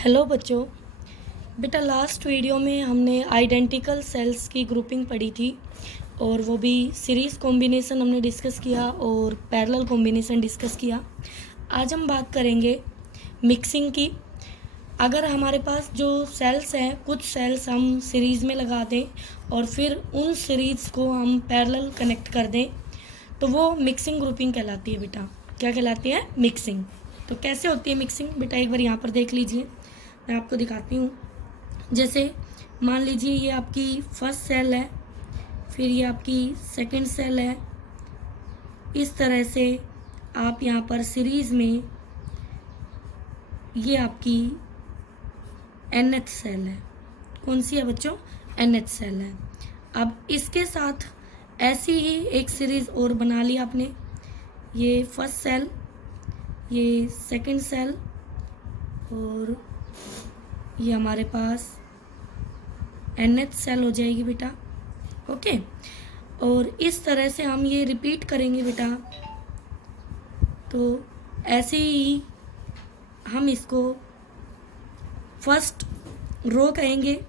Hello बच्चों। बेटा last video में हमने आइडेंटिकल सेल्स की ग्रुपिंग पढ़ी थी और वो भी सीरीज़ कॉम्बिनेशन हमने डिस्कस किया और पैरेलल कॉम्बिनेशन डिस्कस किया। आज हम बात करेंगे मिक्सिंग की। अगर हमारे पास जो सेल्स हैं, कुछ सेल्स हम सीरीज़ में लगा दें और फिर उन सीरीज़ को हम पैरेलल कनेक्ट कर दें तो वो मिक्सिंग ग्रुपिंग कहलाती है। बेटा क्या कहलाती है? मिक्सिंग। तो कैसे होती है मिक्सिंग? बेटा एक बार यहाँ पर देख लीजिए, मैं आपको दिखाती हूँ। जैसे मान लीजिए ये आपकी फर्स्ट सेल है, फिर ये आपकी सेकंड सेल है। इस तरह से आप यहाँ पर सीरीज़ में ये आपकी NH सेल है। कौन सी है बच्चों? NH सेल है। अब इसके साथ ऐसी ही एक सीरीज़ और बना ली आपने। ये फर्स्ट सेल, ये सेकंड सेल और ये हमारे पास NH सेल हो जाएगी बेटा। ओके, और इस तरह से हम ये रिपीट करेंगे बेटा। तो ऐसे ही हम इसको फर्स्ट रो कहेंगे,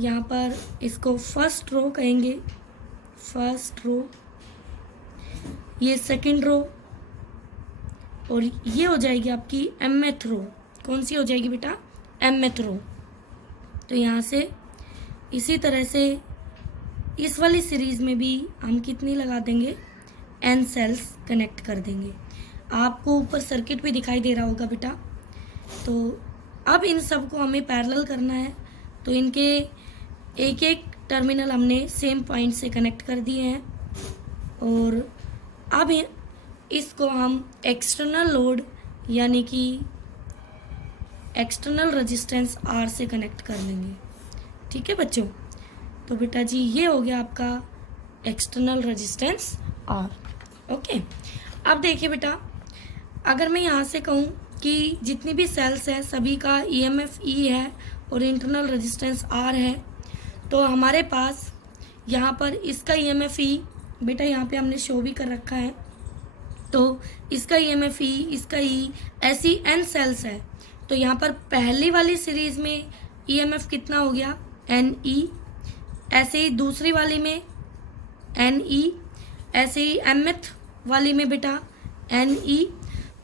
यहाँ पर इसको फर्स्ट रो कहेंगे, फर्स्ट रो। ये सेकंड रो और ये हो जाएगी आपकी mth रो। कौन सी हो जाएगी बेटा? mth रो। तो यहाँ से इसी तरह से इस वाली सीरीज़ में भी हम कितनी लगा देंगे? n सेल्स कनेक्ट कर देंगे। आपको ऊपर सर्किट भी दिखाई दे रहा होगा बेटा। तो अब इन सब को हमें पैरेलल करना है, तो इनके एक एक टर्मिनल हमने सेम पॉइंट से कनेक्ट कर दिए हैं और अब इसको हम एक्सटर्नल लोड यानी कि एक्सटर्नल रेजिस्टेंस R से कनेक्ट कर लेंगे। ठीक है बच्चों? तो बेटा जी ये हो गया आपका एक्सटर्नल रेजिस्टेंस R। ओके, अब देखिए बेटा, अगर मैं यहाँ से कहूँ कि जितनी भी सेल्स है सभी का EMF E है और इंटरनल रेजिस्टेंस R है, तो हमारे पास यहाँ पर इसका EMF E बेटा यहाँ पे हमने शो भी कर रखा है। तो इसका EMF E, इसका E, ऐसी n सेल्स है। तो यहाँ पर पहली वाली सीरीज़ में EMF कितना हो गया? NE। ऐसे ही दूसरी वाली में NE, ऐसे ही mth वाली में बेटा NE।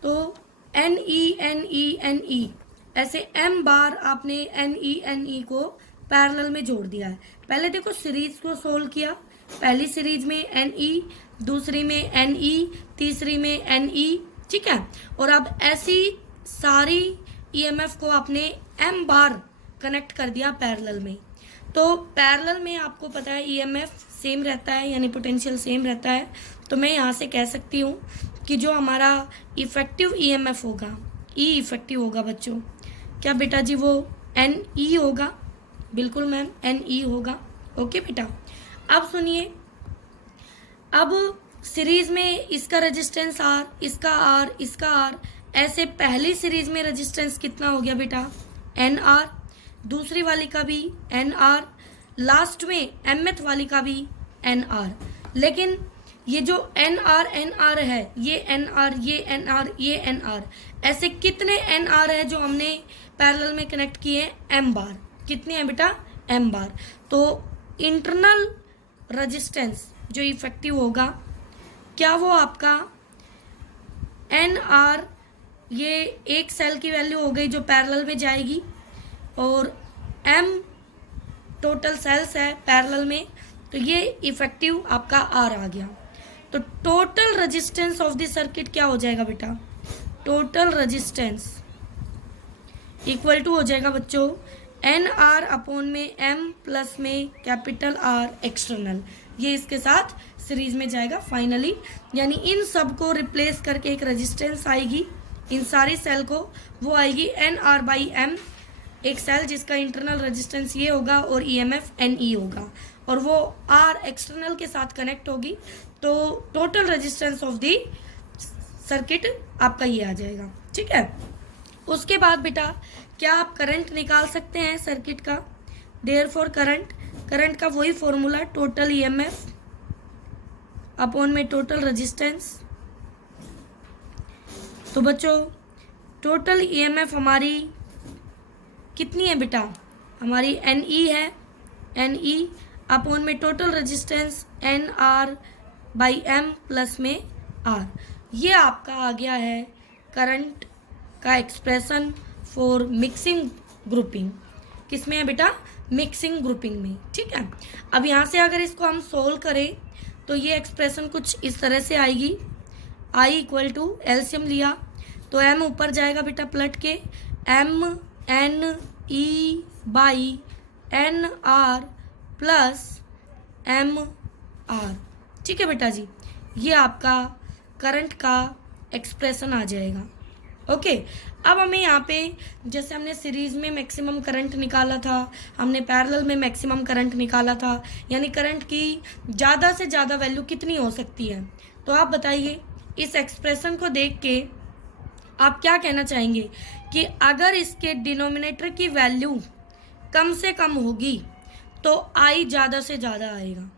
तो NE NE NE ऐसे m बार आपने NE को पैरेलल में जोड़ दिया है। पहले देखो सीरीज को सोल्व किया, पहली सीरीज में NE, दूसरी में NE, तीसरी में NE। ठीक है, और अब ऐसी सारी EMF को आपने m बार कनेक्ट कर दिया पैरेलल में। तो पैरेलल में आपको पता है EMF सेम रहता है, यानी पोटेंशियल सेम रहता है। तो मैं यहाँ से कह सकती हूँ कि जो हमारा इफेक्टिव EMF होगा, E इफेक्टिव होगा बच्चों। क्या बेटा जी? वो NE होगा। बिल्कुल मैम, NE होगा। ओके बेटा, अब सुनिए, अब सीरीज में इसका रेजिस्टेंस R, इसका R, इसका R, ऐसे पहली सीरीज में रेजिस्टेंस कितना हो गया बेटा? NR। दूसरी वाली का भी NR, लास्ट में mth वाली का भी NR। लेकिन ये जो NR है, ये NR, ये NR, ये NR, ऐसे कितने NR है जो हमने पैरेलल में कनेक्ट किए? m बार। कितने हैं बेटा? m बार। तो इंटरनल रेजिस्टेंस जो इफेक्टिव होगा, क्या वो आपका NR, ये एक सेल की वैल्यू हो गई जो पैरेलल में जाएगी, और m टोटल सेल्स है पैरेलल में, तो ये इफेक्टिव आपका R आ गया। तो total resistance of the circuit क्या हो जाएगा बेटा? टोटल रेजिस्टेंस इक्वल टू हो जाएगा बच्चों NR अपॉन में m प्लस में कैपिटल R एक्सटर्नल। ये इसके साथ सीरीज में जाएगा फाइनली, यानी इन सब को रिप्लेस करके एक रेजिस्टेंस आएगी, इन सारी सेल को, वो आएगी NR/m। एक सेल जिसका इंटरनल रेजिस्टेंस ये होगा और EMF NE होगा, और वो R एक्सटर्नल के साथ कनेक्ट होगी। तो total resistance of the circuit आपका ये आ जाएगा। ठीक है, उसके बाद बेटा क्या आप करंट निकाल सकते हैं सर्किट का? देयरफॉर करंट का वही फॉर्मूला, टोटल EMF अपॉन में टोटल रेजिस्टेंस। तो बच्चों टोटल EMF हमारी कितनी है बेटा, हमारी एन ई है, एन ई अपॉन में total resistance N R by M plus M R. ये आपका आ गया है करंट का एक्सप्रेशन फॉर मिक्सिंग ग्रुपिंग। किस में है बेटा, मिक्सिंग ग्रुपिंग में। ठीक है, अब यहाँ से अगर इसको हम सोल्व करें तो ये एक्सप्रेशन कुछ इस तरह से आएगी, आई इक्वल टू एलसीएम लिया तो एम ऊपर जाएगा बेटा पलट के, M N E by N R plus M R. ठीक है बेटा जी, ये आपका करंट का एक्सप्रेशन आ जाएगा। ओके, अब हमें यहाँ पे जैसे हमने सीरीज में मैक्सिमम करंट निकाला था, हमने पैरेलल में मैक्सिमम करंट निकाला था, यानी करंट की ज़्यादा से ज़्यादा वैल्यू कितनी हो सकती है। तो आप बताइए इस एक्सप्रेशन को देख के आप क्या कहना चाहेंगे कि अगर इसके डिनोमिनेटर की वैल्यू कम से कम होगी तो आई ज़्यादा से ज़्यादा आएगा।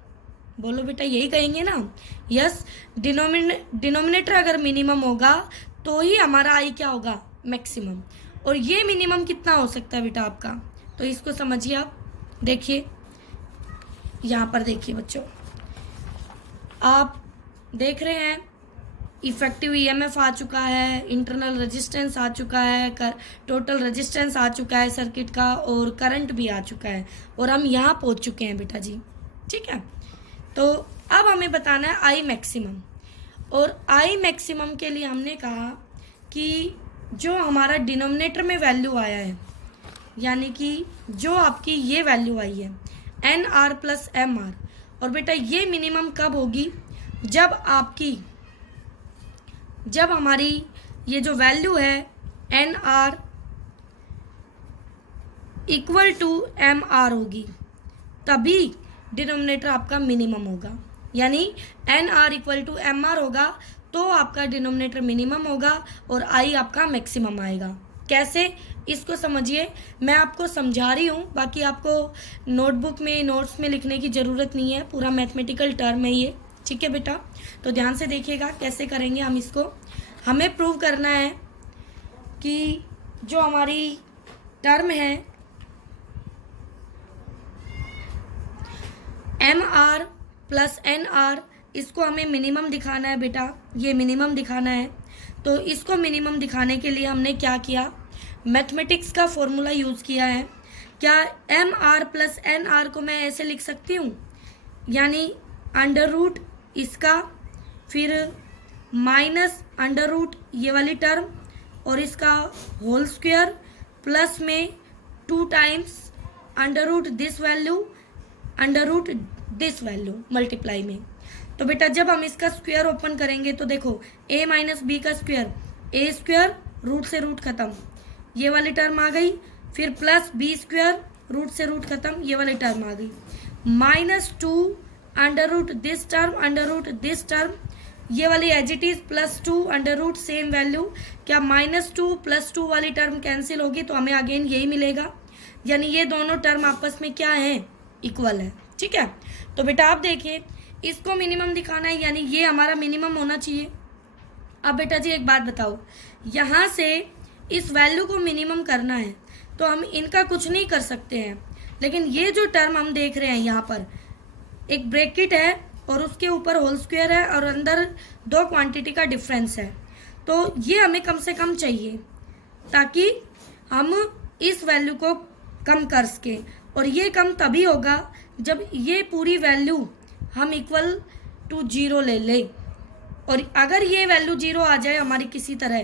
बोलो बेटा, यही कहेंगे ना। यस, डिनोमिनेटर अगर मिनिमम होगा तो ही हमारा आई क्या होगा, मैक्सिमम। और ये मिनिमम कितना हो सकता है बेटा आपका, तो इसको समझिए आप। देखिए यहाँ पर देखिए बच्चों, आप देख रहे हैं इफेक्टिव ईएमएफ आ चुका है, इंटरनल रेजिस्टेंस आ चुका है, टोटल रेजिस्टेंस आ चुका है सर्किट का, और करंट भी आ चुका है, और हम यहाँ पहुँच चुके हैं बेटा जी। ठीक है, तो अब हमें बताना है आई मैक्सिमम। और आई मैक्सिमम के लिए हमने कहा कि जो हमारा डिनोमिनेटर में वैल्यू आया है, यानी कि जो आपकी ये वैल्यू आई है N R plus M R, और बेटा ये मिनिमम कब होगी, जब हमारी ये जो वैल्यू है N R equal to M R होगी, तभी डिनोमिनेटर आपका मिनिमम होगा। यानी N R equal to M R होगा तो आपका डिनोमिनेटर मिनिमम होगा और आई आपका मैक्सिमम आएगा। कैसे, इसको समझिए, मैं आपको समझा रही हूँ, बाकी आपको नोटबुक में नोट्स में लिखने की ज़रूरत नहीं है, पूरा मैथमेटिकल टर्म है ये। ठीक है बेटा, तो ध्यान से देखिएगा कैसे करेंगे हम इसको। हमें प्रूव करना है कि जो हमारी टर्म है M R plus N R, इसको हमें मिनिमम दिखाना है बेटा, ये मिनिमम दिखाना है। तो इसको मिनिमम दिखाने के लिए हमने क्या किया, मैथमेटिक्स का फॉर्मूला यूज़ किया है। क्या M R plus N R को मैं ऐसे लिख सकती हूँ, यानी अंडर रूट इसका, फिर माइनस अंडर रूट ये वाली टर्म, और इसका होल स्क्वायर, प्लस में 2 times under root this value, under root this value multiply में। तो बेटा जब हम इसका स्क्वायर ओपन करेंगे तो देखो a माइनस बी का स्क्वायर, ए स्क्वायर, रूट से रूट खत्म, ये वाली टर्म आ गई, फिर प्लस बी स्क्वायर, रूट से रूट खत्म, ये वाली टर्म आ गई, -2 under root this term, under root this term, ये वाली as it is, +2 under root same value. क्या -2 +2 वाली टर्म कैंसिल होगी तो हमें अगेन यही मिलेगा, यानी ये दोनों टर्म आपस में क्या है, इक्वल है। ठीक है, तो बेटा आप देखिए इसको मिनिमम दिखाना है, यानी ये हमारा मिनिमम होना चाहिए। अब बेटा जी एक बात बताओ, यहाँ से इस वैल्यू को मिनिमम करना है तो हम इनका कुछ नहीं कर सकते हैं, लेकिन ये जो टर्म हम देख रहे हैं यहाँ पर एक ब्रैकेट है और उसके ऊपर होल स्क्वायर है और अंदर 2 क्वांटिटी का डिफरेंस है, तो ये हमें कम से कम चाहिए ताकि हम इस वैल्यू को कम कर सकें। और ये कम तभी होगा जब ये पूरी वैल्यू हम इक्वल टू 0 ले लें, और अगर ये वैल्यू 0 आ जाए हमारी किसी तरह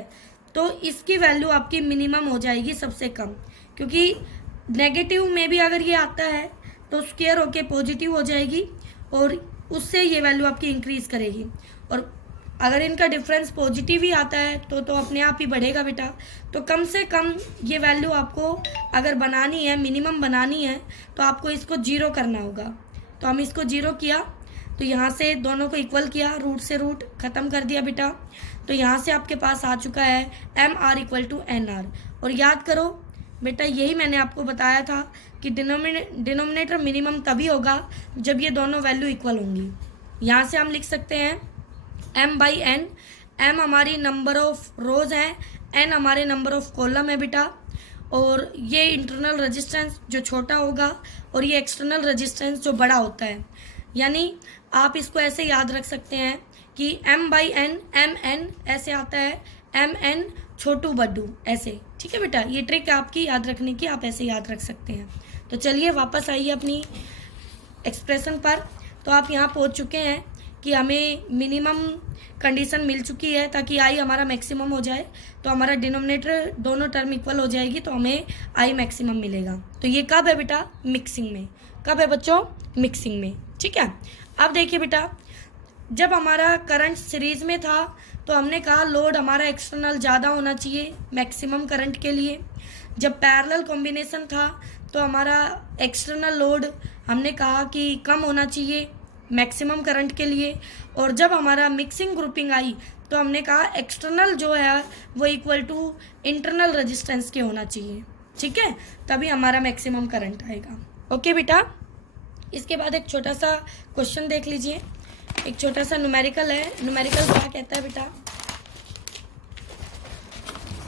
तो इसकी वैल्यू आपकी मिनिमम हो जाएगी सबसे कम, क्योंकि नेगेटिव में भी अगर ये आता है तो स्क्वायर होके पॉजिटिव हो जाएगी और उससे ये वैल्यू आपकी इंक्रीज करेगी, और अगर इनका डिफरेंस पॉजिटिव ही आता है तो अपने आप ही बढ़ेगा बेटा। तो कम से कम ये वैल्यू आपको अगर बनानी है, मिनिमम बनानी है, तो आपको इसको 0 करना होगा। तो हम इसको 0 किया तो यहाँ से दोनों को इक्वल किया, रूट से रूट ख़त्म कर दिया बेटा, तो यहाँ से आपके पास आ चुका है M R equal to N R. और याद करो बेटा, यही मैंने आपको बताया था कि डिनोमिनेटर मिनिमम तभी होगा जब ये दोनों वैल्यू इक्वल होंगी। यहाँ से हम लिख सकते हैं m बाई एन, एम हमारी नंबर ऑफ रोज हैं, एन हमारे नंबर ऑफ कॉलम है बेटा, और ये इंटरनल रेजिस्टेंस जो छोटा होगा और ये एक्सटर्नल रेजिस्टेंस जो बड़ा होता है। यानी आप इसको ऐसे याद रख सकते हैं कि M/N MN ऐसे आता है, MN छोटू बड्डू ऐसे। ठीक है बेटा, ये ट्रिक आपकी याद रखने की, आप ऐसे याद रख सकते हैं। तो चलिए वापस आइए अपनी एक्सप्रेशन पर। तो आप यहाँ पहुँच चुके हैं कि हमें मिनिमम कंडीशन मिल चुकी है ताकि आई हमारा मैक्सिमम हो जाए। तो हमारा डिनोमिनेटर दोनों टर्म इक्वल हो जाएगी तो हमें आई मैक्सिमम मिलेगा। तो ये कब है बेटा? मिक्सिंग में। कब है बच्चों? मिक्सिंग में। ठीक है, अब देखिए बेटा, जब हमारा करंट सीरीज में था तो हमने कहा लोड हमारा एक्सटर्नल ज़्यादा होना चाहिए मैक्सिमम करंट के लिए। जब पैरेलल कॉम्बिनेशन था तो हमारा एक्सटर्नल लोड हमने कहा कि कम होना चाहिए मैक्सिमम करंट के लिए। और जब हमारा मिक्सिंग ग्रुपिंग आई तो हमने कहा एक्सटर्नल जो है वो इक्वल टू इंटरनल रेजिस्टेंस के होना चाहिए। ठीक है, तभी हमारा मैक्सिमम करंट आएगा। ओके बेटा, इसके बाद एक छोटा सा क्वेश्चन देख लीजिए, एक छोटा सा न्यूमेरिकल है। न्यूमेरिकल क्या कहता है बेटा?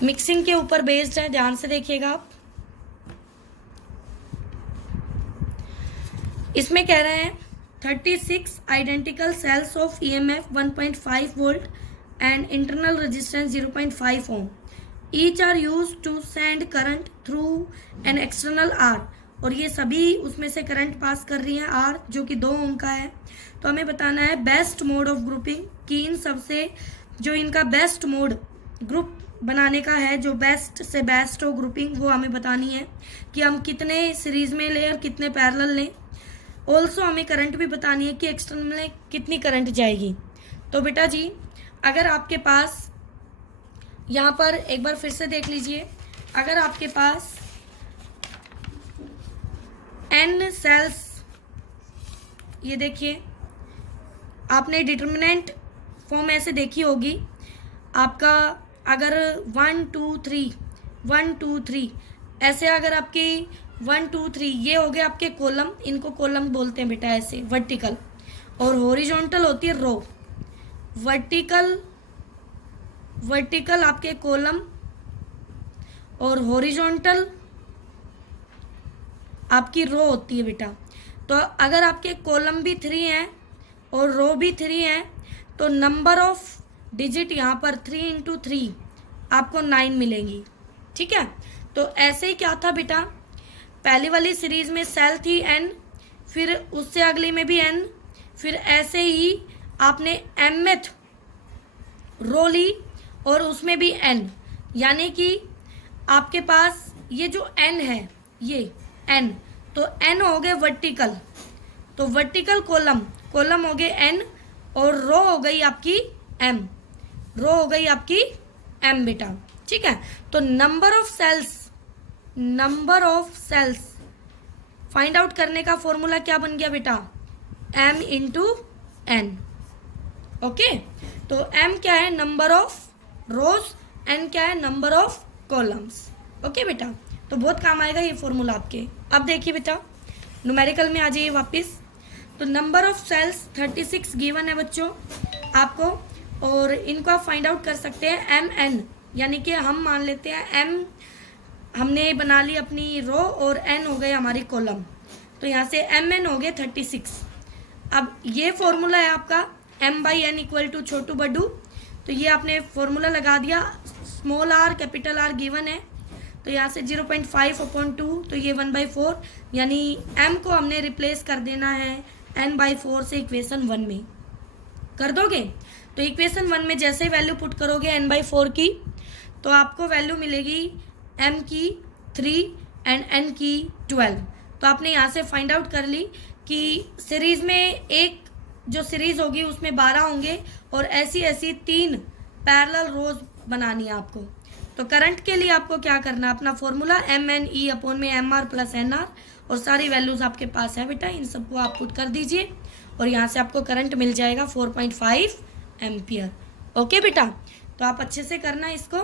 मिक्सिंग के ऊपर बेस्ड है, ध्यान से देखिएगा आप। इसमें कह रहे हैं 36 identical cells of EMF 1.5 volt and internal resistance 0.5 ohm each are used to send current through an external R। और ये सभी उसमें से करंट पास कर रही हैं R जो कि 2 ओम का है। तो हमें बताना है बेस्ट मोड ऑफ ग्रुपिंग, कि इन सबसे जो इनका बेस्ट मोड ग्रुप बनाने का है, जो बेस्ट से बेस्ट हो ग्रुपिंग, वो हमें बतानी है कि हम कितने सीरीज में लें और कितने पैरेलल लें। ऑल्सो हमें करंट भी बतानी है कि एक्सटर्नल में कितनी करंट जाएगी। तो बेटा जी, अगर आपके पास यहाँ पर एक बार फिर से देख लीजिए, अगर आपके पास n सेल्स, ये देखिए आपने डिटर्मिनेंट फॉर्म ऐसे देखी होगी आपका, अगर 1 2 3 1 2 3 ऐसे, अगर आपकी 1 2 3 ये हो गए आपके कॉलम, इनको कॉलम बोलते हैं बेटा ऐसे वर्टिकल, और हॉरिजॉन्टल होती है रो। वर्टिकल आपके कॉलम और हॉरिजॉन्टल आपकी रो होती है बेटा। तो अगर आपके कॉलम भी 3 हैं और रो भी 3 हैं तो नंबर ऑफ डिजिट यहाँ पर 3 × 3 आपको 9 मिलेंगी। ठीक है, तो ऐसे ही क्या था बेटा, पहली वाली सीरीज में सेल थी n, फिर उससे अगली में भी n, फिर ऐसे ही आपने mth रो ली और उसमें भी n, यानी कि आपके पास ये जो n है, ये n, तो n हो गए वर्टिकल, तो वर्टिकल कॉलम हो गए n और रो हो गई आपकी m, रो हो गई आपकी m बेटा। ठीक है, तो number of cells find out करने का फॉर्मूला क्या बन गया बेटा? m × n। ओके, तो m क्या है? नंबर ऑफ रोज, n क्या है? Number of columns. ओके बेटा, तो बहुत काम आएगा ये फॉर्मूला आपके। अब देखिए बेटा, न्यूमेरिकल में आ जाइए वापस। तो नंबर ऑफ सेल्स 36 गिवन है बच्चों आपको, और इनको आप फाइंड आउट कर सकते हैं mn, यानी कि हम मान लेते हैं m हमने बना ली अपनी रो और n हो गए हमारी कॉलम, तो यहाँ से mn हो गए 36। अब ये फॉर्मूला है आपका m/n इक्वल टू छोटू बड्डू, तो ये आपने फॉर्मूला लगा दिया। Small r capital R given है, तो यहाँ से 0.5/2, तो ये 1/4, यानी m को हमने रिप्लेस कर देना है n/4 से इक्वेशन 1 में। कर दोगे? तो इक्वेशन 1 में जैसे वैल्यू पुट करोगे n/4 की, तो आपको वैल्यू मिलेगी m की 3 एंड n की 12। तो आपने यहाँ से फाइंड आउट कर ली कि सीरीज में एक जो सीरीज होगी उसमें 12 होंगे और ऐसी 3 पैरेलल रोज बनानी है आपको। तो करंट के लिए आपको क्या करना है? अपना फॉर्मूला MNE/MR + NR, और सारी वैल्यूज आपके पास है बेटा, इन सबको आप पुट कर दीजिए और यहाँ से आपको करंट मिल जाएगा 4.5 एम्पियर। ओके बेटा, तो आप अच्छे से करना इसको।